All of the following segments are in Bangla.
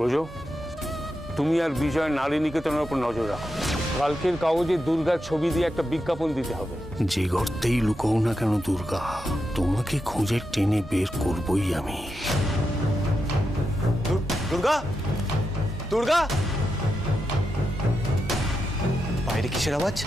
বোঝো, তুমি আর বিজয় নারী নিকেতনের উপর নজর রাখো। কালকের কাগজে দুর্গার ছবি দিয়ে একটা বিজ্ঞাপন দিতে হবে। যে গর্তেই লুকোও না কেন দুর্গা, তোমাকে খুঁজে টেনে বের করবই আমি। দুর্গা, দুর্গা, বাইরে কিসের আওয়াজ?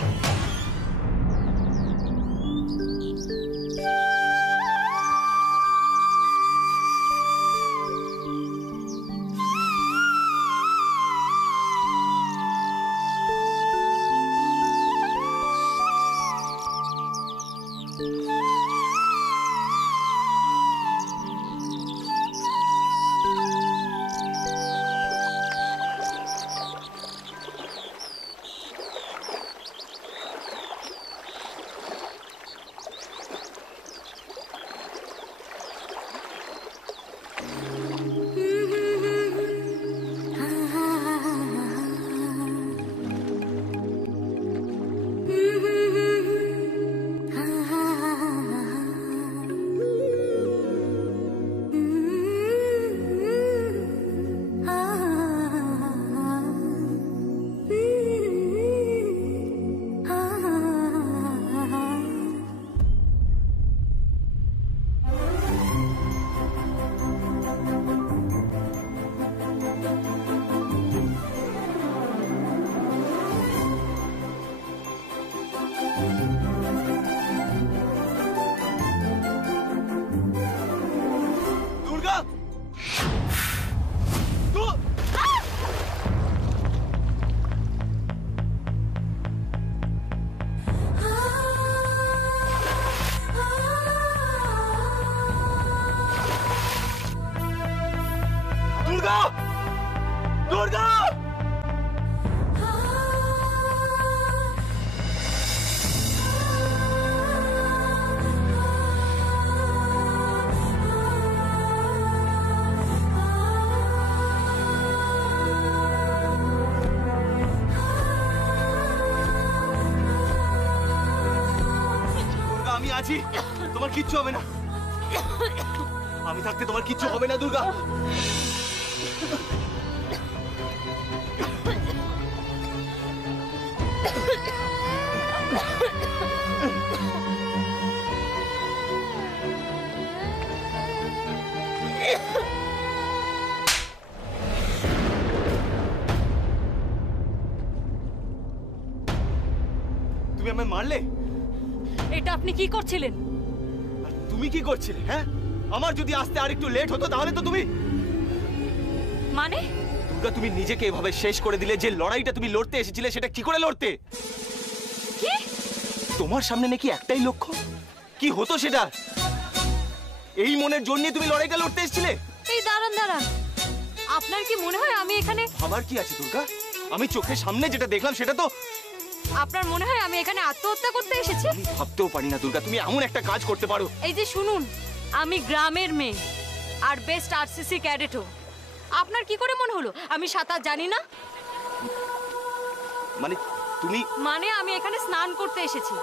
তোমার কিচ্ছু হবে না, আমি থাকতে তোমার কিচ্ছু হবে না দুর্গা। তুমি আমায় মারলে? এটা আপনি কি করছিলেন? তুমি কি করছিলে? হ্যাঁ, আমার যদি আসতে আর একটু লেট হতো তাহলে তো তুমি মানে দুর্গা তুমি নিজেকে এভাবে শেষ করে দিলে। যে লড়াইটা তুমি লড়তে এসেছিলে সেটা কি করে লড়তে? কি তোমার সামনে নাকি একটাই লক্ষ্য? কি হতো সেটা? এই মনের জন্য তুমি লড়াইটা লড়তে এসেছিলে? এই দাঁড়ান দাঁড়ান, আপনার কি মনে হয় আমি এখানে? আমার কি আছে দুর্গা? আমি চোখের সামনে যেটা দেখলাম সেটা তো। আপনার মনে হয় আমি এখানে আত্মহত্যা করতে এসেছি? আমি ভাবতেও পারি না দুর্গা তুমি এমন একটা কাজ করতে পারো। এই যে শুনুন, আমি গ্রামের মেয়ে আর বেস্ট আরসিসি ক্যাডেটও। আপনার কি করে মনে হলো আমি সাঁতার জানি না? মানে তুমি? মানে আমি এখানে স্নান করতে এসেছি।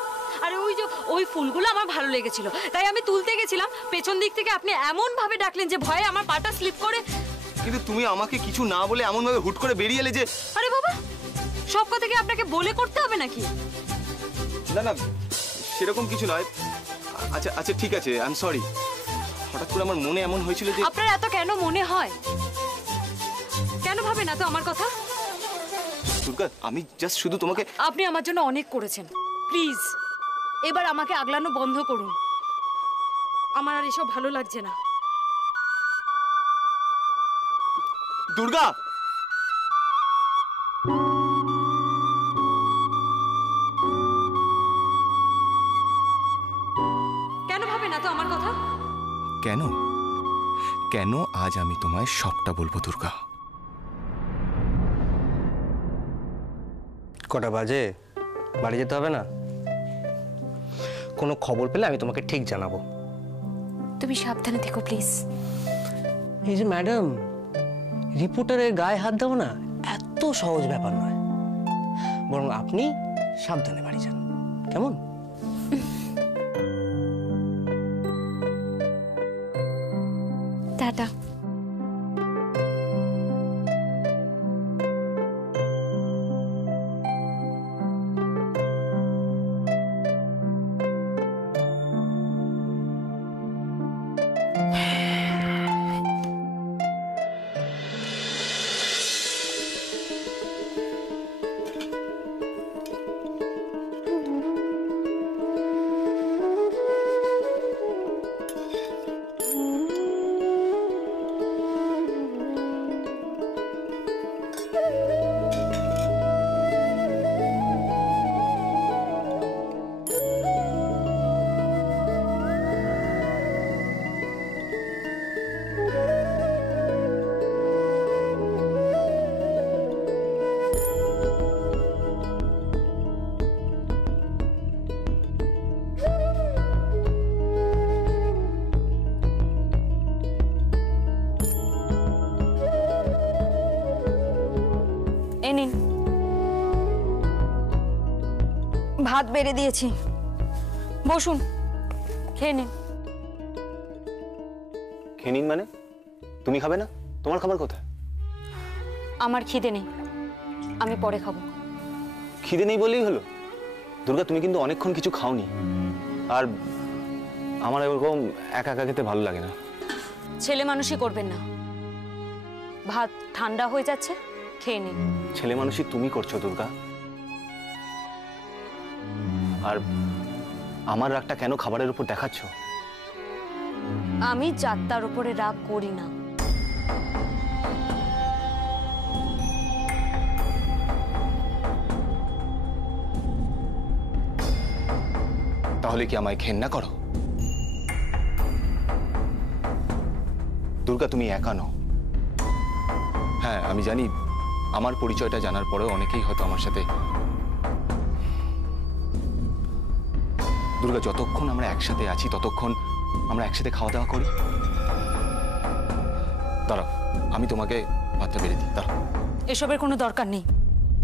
আর ওই যে ওই ফুলগুলো আমার ভালো লেগেছিল, তাই আমি তুলতে গেছিলাম। পেছন দিক থেকে আপনি এমন ভাবে ডাকলেন যে ভয়ে আমার পাটা স্লিপ করে। কিন্তু তুমি আমাকে কিছু না বলে এমন ভাবে হুট করে বেরিয়ে এলে যে। আরে বাবা, সব কথা কি আপনাকে বলে করতে হবে নাকি? না না, সেরকম কিছু নয়। আচ্ছা আচ্ছা ঠিক আছে, আই এম সরি। হঠাৎ করে আমার মনে এমন হয়েছিল যে। আপনার এত কেন মনে হয়? কেন ভাবেন না তো আমার কথা? দুর্গা, আমি জাস্ট শুধু তোমাকে। আপনি আমার জন্য অনেক করেছেন, প্লিজ এবার আমাকে আগলানো বন্ধ করুন। আমার আর এসব ভালো লাগছে না। দুর্গা, কেন ভাবে না তো আমার কথা? কেন কেন আজ আমি তোমায় সবটা বলবো দুর্গা। কটা বাজে? বাড়ি যেতে হবে না? কোনো খবর পেলে আমি তোমাকে ঠিক জানাবো। তুমি সাবধানে থেকো প্লিজ। এই যে ম্যাডাম, রিপোর্টারের গায়ে হাত দাও না এত সহজ ব্যাপার নয়। বরং আপনি সাবধানে বাড়ি যান, কেমন? টাটা। খেয়ে নিন, ভাত বেড়ে দিয়েছি, বসুন, খেয়ে নিন। খেয়ে নিন মানে? তুমি খাবে না? তোমার খাবার কোথায়? আমার খিদে নেই, আমি পরে খাবো। খিদে নেই বললেই হলো? দুর্গা, তুমি কিন্তু অনেকক্ষণ কিছু খাওনি, আর আমার এরকম একা একা খেতে ভালো লাগে না। ছেলে মানুষই করবেন না, ভাত ঠান্ডা হয়ে যাচ্ছে, খেয়ে নিন। ছেলে মানুষই তুমি করছো দুর্গা। আর আমার রাগটা কেন খাবারের উপর দেখাচ্ছ? আমি যাত্রার উপরে রাগ করি না। তাহলে কি আমায় ঘেন্না করো? দুর্গা, তুমি একা নও। হ্যাঁ, আমি জানি আমার পরিচয়টা জানার পরেও অনেকেই হয়তো আমার সাথে। দুর্গা, যতক্ষণ আমরা একসাথে আছি ততক্ষণ আমরা একসাথে খাওয়া দাওয়া করি। দাঁড়াও, আমি তোমাকে ভাতটা বেড়ে দিই। দাঁড়াও। এসবের কোনো দরকার নেই,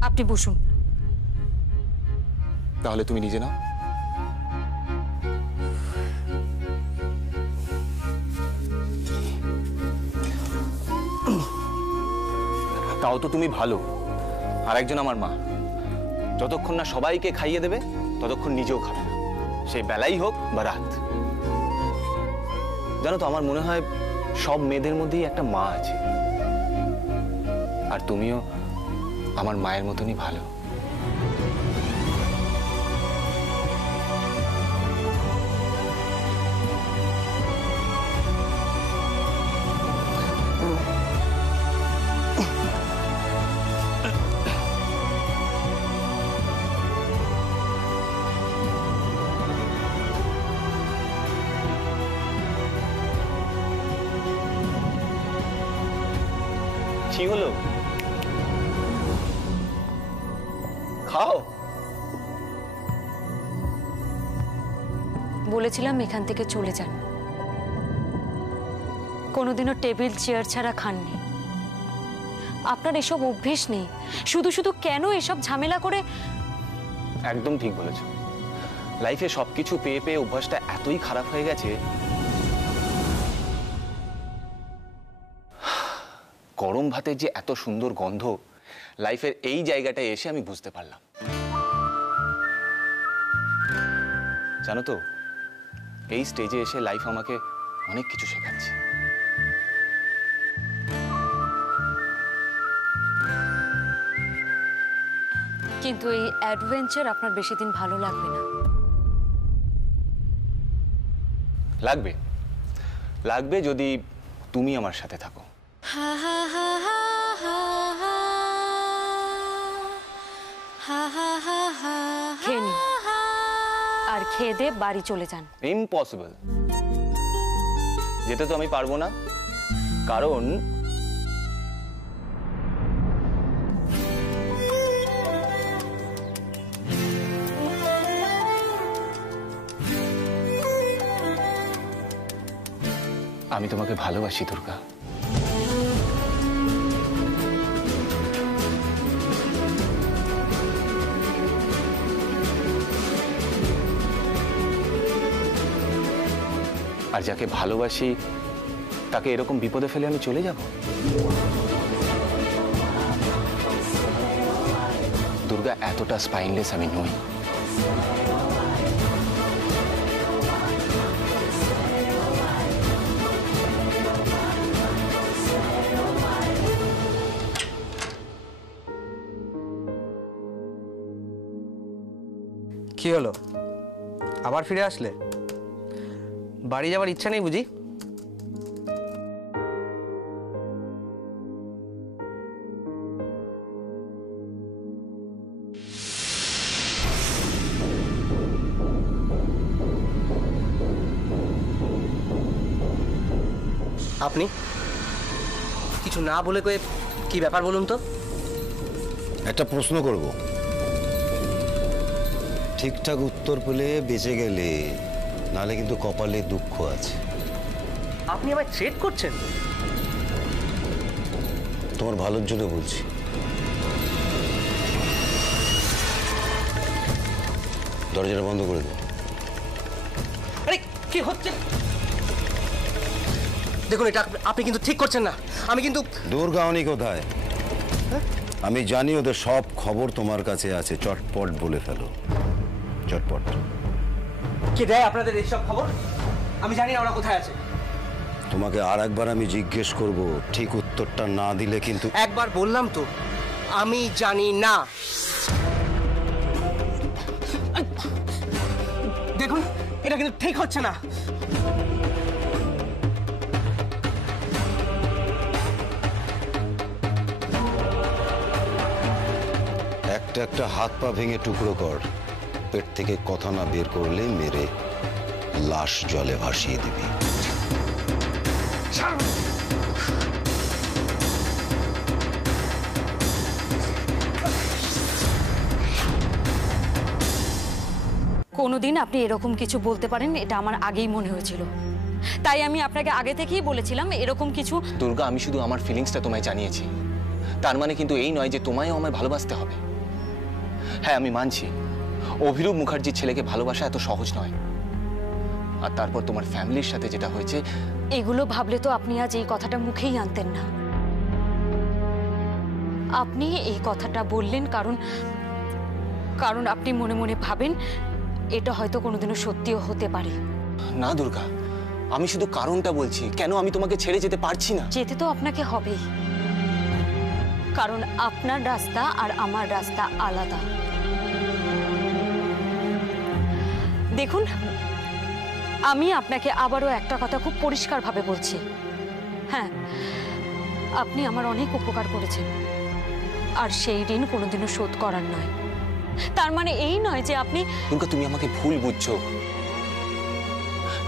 আপনি বসুন। তাহলে তুমি নিজে নাও। তাও তো তুমি ভালো, আর একজন আমার মা। যতক্ষণ না সবাইকে খাইয়ে দেবে ততক্ষণ নিজেও খাবে না, সেই বেলাই হোক বা রাত। জানো তো, আমার মনে হয় সব মেয়েদের মধ্যেই একটা মা আছে, আর তুমিও আমার মায়ের মতনই ভালো। কি হলো? খাও। বলেছিলাম এখান থেকে চলে যান। কোনোদিনও টেবিল চেয়ার ছাড়া খাননি। আপনার এসব অভ্যেস নেই, শুধু শুধু কেন এসব ঝামেলা করে? একদম ঠিক বলেছ। লাইফে সবকিছু পেয়ে পেয়ে অভ্যাসটা এতই খারাপ হয়ে গেছে। গরম ভাতের যে এত সুন্দর গন্ধ লাইফের এই জায়গাটায় এসে আমি বুঝতে পারলাম। জানো তো, এই স্টেজে এসে লাইফ আমাকে অনেক কিছু শেখাচ্ছে। কিন্তু এই অ্যাডভেঞ্চার আপনার বেশি দিন ভালো লাগবে না। লাগবে, লাগবে যদি তুমি আমার সাথে থাকো। খেয়ে নিন, আর খেয়ে দিয়ে বাড়ি চলে যান। ইম্পসিবল, যেতে তো আমি পারবো না, কারণ আমি তোমাকে ভালোবাসি দুর্গা। আর যাকে ভালোবাসি তাকে এরকম বিপদে ফেলে আমি চলে যাব? দুর্গা, এতটা স্পাইনলেস আমি নই। কি হলো, আবার ফিরে আসলে? বাড়ি যাওয়ার ইচ্ছা নেই বুঝি? আপনি কিছু না বলে কয়ে কি ব্যাপার বলুন তো? একটা প্রশ্ন করব, ঠিকঠাক উত্তর পেলে বেঁচে গেলে, নালে কিন্তু কপালে দুঃখ আছে। আপনি আমায় থ্রেট করছেন? তোমার ভালোর জন্য বলছি। দরজাটা বন্ধ করে দে। আরে কি হচ্ছে? দেখুন, এটা আপনি কিন্তু ঠিক করছেন না। আমি কিন্তু দুর্গাওনি কোথায়? আমি জানি ওদের সব খবর তোমার কাছে আছে, চটপট বলে ফেলো, চটপট। কে দেয় আপনাদের এইসব খবর? আমি জানি না ওরা কোথায় আছে। তোমাকে আর একবার আমি জিজ্ঞেস করব, ঠিক উত্তরটা না দিলে কিন্তু। একবার বললাম তো, আমি জানি না। দেখুন, এটা কিন্তু ঠিক হচ্ছে না। একটা একটা হাত পা ভেঙে টুকরো কর, পেট থেকে কথা না বের করলে মেরে লাশ জলে ভাসিয়ে দিবি। কোনোদিন আপনি এরকম কিছু বলতে পারেন এটা আমার আগেই মনে হয়েছিল, তাই আমি আপনাকে আগে থেকেই বলেছিলাম এরকম কিছু। দুর্গা, আমি শুধু আমার ফিলিংসটা তোমায় জানিয়েছি, তার মানে কিন্তু এই নয় যে তোমায়ও আমায় ভালোবাসতে হবে। হ্যাঁ, আমি মানছি অভিরূপ মুখার্জির ছেলেকে ভালোবাসা এত সহজ নয়, আর তারপর তোমার ফ্যামিলির সাথে যেটা হয়েছে। এগুলো ভাবলে তো আপনি আজ এই কথাটা মুখেই আনতেন না। আপনি এই কথাটা বললেন কারণ আপনি মনে মনে ভাবেন এটা হয়তো কোনোদিনও সত্যিও হতে পারে। না দুর্গা, আমি শুধু কারণটা বলছি, কেন আমি তোমাকে ছেড়ে যেতে পারছি না। যেতে তো আপনাকে হবেই, কারণ আপনার রাস্তা আর আমার রাস্তা আলাদা। দেখুন, আমি আপনাকে আবারও একটা কথা খুব পরিষ্কারভাবে বলছি। হ্যাঁ, আপনি আমার অনেক উপকার করেছেন, আর সেই ঋণ কোনোদিনও শোধ করার নয়। তার মানে এই নয় যে আপনি। দুর্গা, তুমি আমাকে ভুল বুঝছো।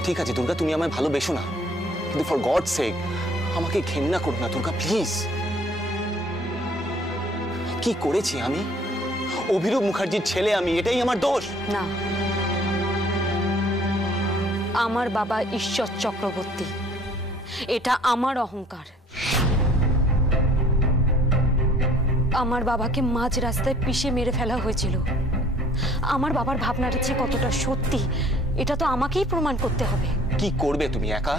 ঠিক আছে দুর্গা, তুমি আমায় ভালোবেসো না, কিন্তু ফর গড সেক আমাকে ঘেন্না করো না দুর্গা, প্লিজ। কি করেছি আমি? অভিরূপ মুখার্জির ছেলে আমি, এটাই আমার দোষ? না, আমার বাবা ঈশ্বর চক্রবর্তী, এটা আমার অহংকার। আমার বাবাকে মাঝ রাস্তায় পিষে মেরে ফেলা হয়েছিল। আমার বাবার ভাবনাটা যে কতটা সত্যি এটা তো আমাকেই প্রমাণ করতে হবে। কি করবে তুমি একা?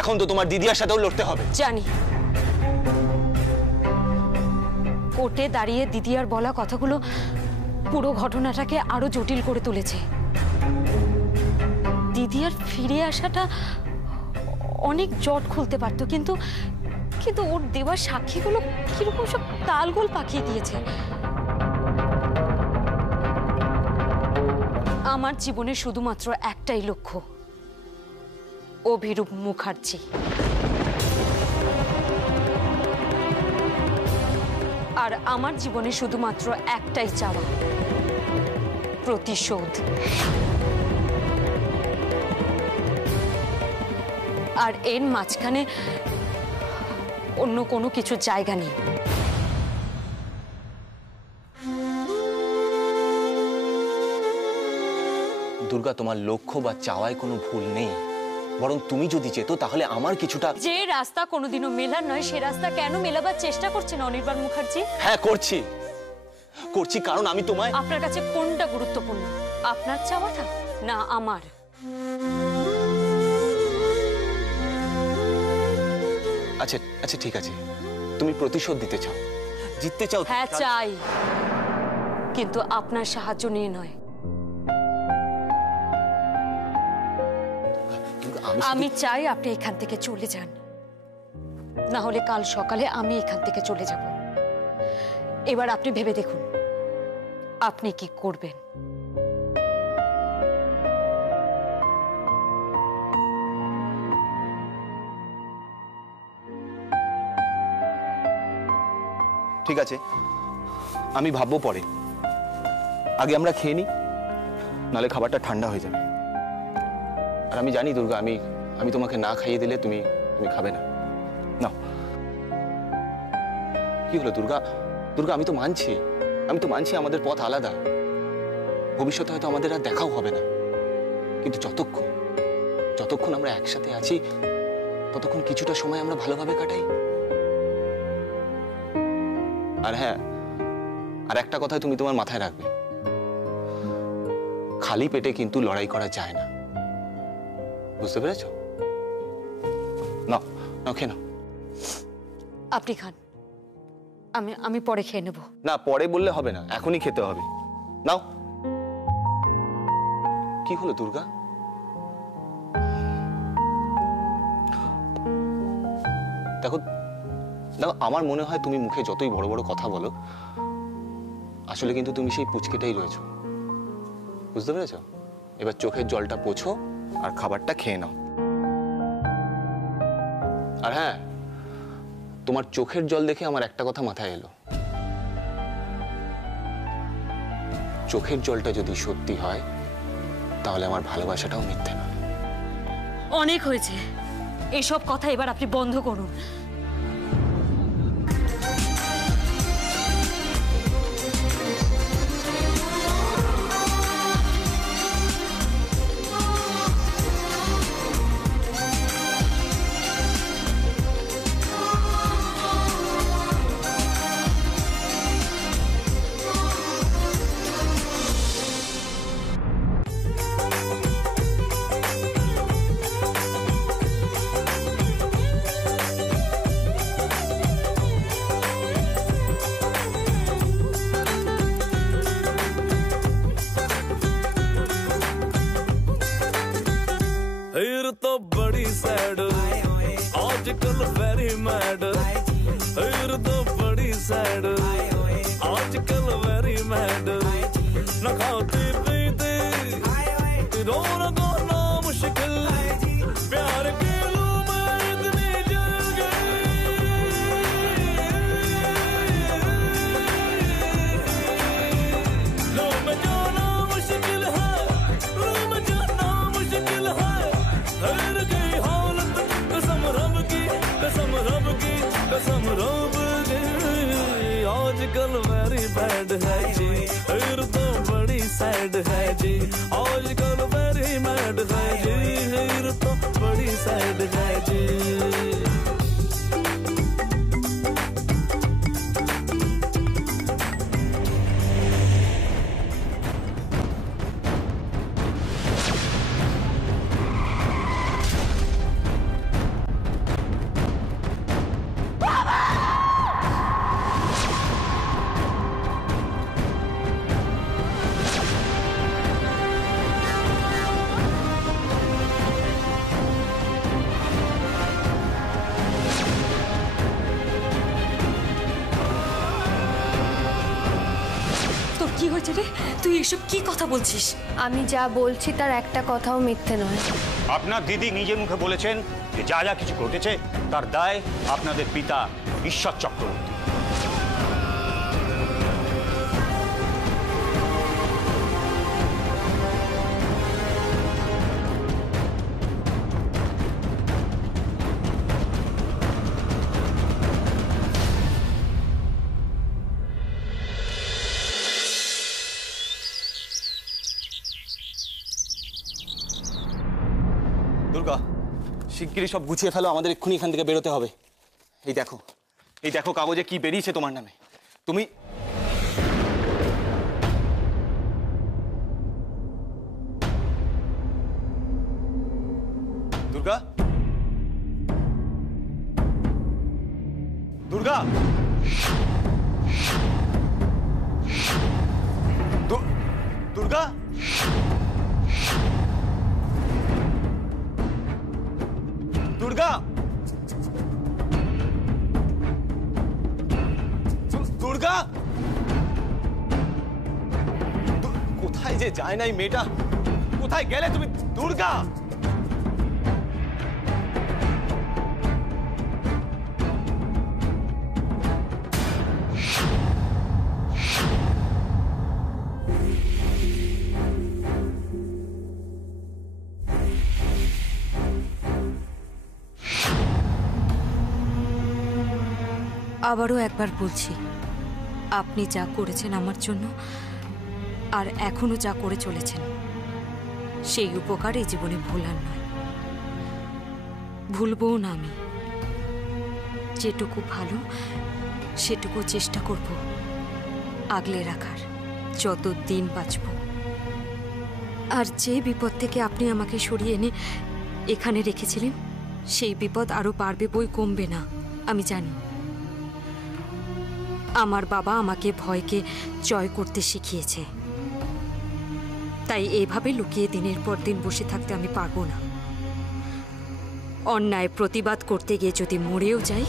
এখন তো তোমার দিদিয়ার সাথেও লড়তে হবে। জানি, কোর্টে দাঁড়িয়ে দিদিয়ার বলা কথাগুলো পুরো ঘটনাটাকে আরো জটিল করে তুলেছে। দিদিয়ার ফিরে আসাটা অনেক জট খুলতে পারতো, কিন্তু ওর দেওয়ার সাক্ষীগুলো কিরকম সব তালগোল পাকিয়ে দিয়েছে। আমার জীবনে শুধুমাত্র একটাই লক্ষ্য, অভিরূপ মুখার্জি। আর আমার জীবনে শুধুমাত্র একটাই চাওয়া, প্রতিশোধ। আর এর মাঝখানে অন্য কোনো কিছু জায়গা নেই। দুর্গা, তোমার লক্ষ্য বা চাওয়ায় কোনো ভুল নেই, বরং তুমি যদি যেত তাহলে আমার কিছুটা। যে রাস্তা কোনোদিনও মেলার নয় সে রাস্তা কেন মেলাবার চেষ্টা করছেন অনির্বাণ মুখার্জি? হ্যাঁ করছি, কারণ আমি তোমায়। আপনার কাছে কোনটা গুরুত্বপূর্ণ, আপনার চাওয়াটা না আমার? আচ্ছা আচ্ছা ঠিক আছে, তুমি প্রতিশোধ দিতে চাও, জিততে চাও। হ্যাঁ চাই, কিন্তু আপনার সাহায্য নিয়ে নয়। আমি চাই আপনি এখান থেকে চলে যান, না হলে কাল সকালে আমি এখান থেকে চলে যাব। এবার আপনি ভেবে দেখুন আপনি কি করবেন। ঠিক আছে, আমি ভাববো পরে, আগে আমরা খেয়ে নিই, নালে খাবারটা ঠান্ডা হয়ে যাবে। আর আমি জানি দুর্গা, আমি তোমাকে না খাইয়ে দিলে তুমি খাবে না। নাও। কি হলো দুর্গা? আমি তো মানছি আমাদের পথ আলাদা, ভবিষ্যতে হয়তো আমাদের আর দেখাও হবে না, কিন্তু যতক্ষণ আমরা একসাথে আছি ততক্ষণ কিছুটা সময় আমরা ভালোভাবে কাটাই। আর হ্যাঁ, আর একটা কথা তুমি তোমার মাথায় রাখবে, খালি পেটে কিন্তু লড়াই করা যায় না, বুঝতে পেরেছো? না না, খেয়ে নাও। আপনি খান, আমি পরে খেয়ে নেব। না, পরে বললে হবে না, এখনই খেতে হবে। নাও। কি হলো দুর্গা? দেখো দেখো, আমার মনে হয় তুমি মুখে যতই বড় বড় কথা বলো, আসলে কিন্তু তুমি সেই পুচকেটাই রয়েছো, বুঝতে পেরেছো? এবার চোখের জলটা পোছো আর খাবারটা খেয়ে নাও। আর হ্যাঁ, তোমার চোখের জল দেখে আমার একটা কথা মাথায় এলো। চোখের জলটা যদি সত্যি হয়, তাহলে আমার ভালোবাসাটাও মিথ্যে না। অনেক হয়েছে এসব কথা, এবার আপনি বন্ধ করুন। तो बड़ी सैड आजकल वेरी मैड, तो बड़ी सैड आजकल वेरी मैड। न खाती पीती रोना गाना मुश्किल, प्यार के लू में इतनी जल गई। लो में जाना मुश्किल है, लो में जाना मुश्किल है। हर गई हालत कसम रब की, कसम रब की, कसम रब की। आजकल वेरी बैड है जी, फिर तो बड़ी सैड है जी। आजकल वेरी मैड है जी, फिर तो बड़ी सैड है जी। কি হয়েছে রে? তুই এসব কি কথা বলছিস? আমি যা বলছি তার একটা কথাও মিথ্যে নয়। আপনার দিদি নিজের মুখে বলেছেন যে যা যা কিছু ঘটেছে তার দায় আপনাদের পিতা ঈশ্বর চক্রবর্তী। দুর্গা, শিগগিরই সব গুছিয়ে ফেলো, আমাদের এক্ষুনি এখান থেকে বেরোতে হবে। এই দেখো কাগজে কি বেরিয়েছে তোমার নামে। তুমি দুর্গা, দুর্গা, দুর্গা, দুর্গা, দুর্গা, কোথায় যে যায় না এই মেয়েটা? কোথায় গেলে তুমি দুর্গা? আবারও একবার বলছি, আপনি যা করেছেন আমার জন্য আর এখনো যা করে চলেছেন, সেই উপকার এই জীবনে ভোলার নয়, ভুলবও না আমি। যেটুকু ভালো সেটুকু চেষ্টা করব আগলে রাখার, যত দিন বাঁচব। আর যে বিপদ থেকে আপনি আমাকে সরিয়ে এনে এখানে রেখেছিলেন সেই বিপদ আরো বাড়বে বই কমবে না, আমি জানি। আমার বাবা আমাকে ভয়কে জয় করতে শিখিয়েছে, তাই এভাবে লুকিয়ে দিনের পর দিন বসে থাকতে আমি পারবো না। অন্যায় প্রতিবাদ করতে গিয়ে যদি মরেও যাই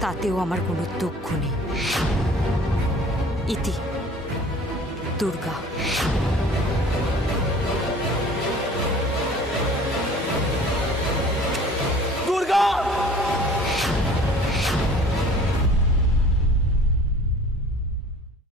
তাতেও আমার কোনো দুঃখ নেই। ইতি, দুর্গা।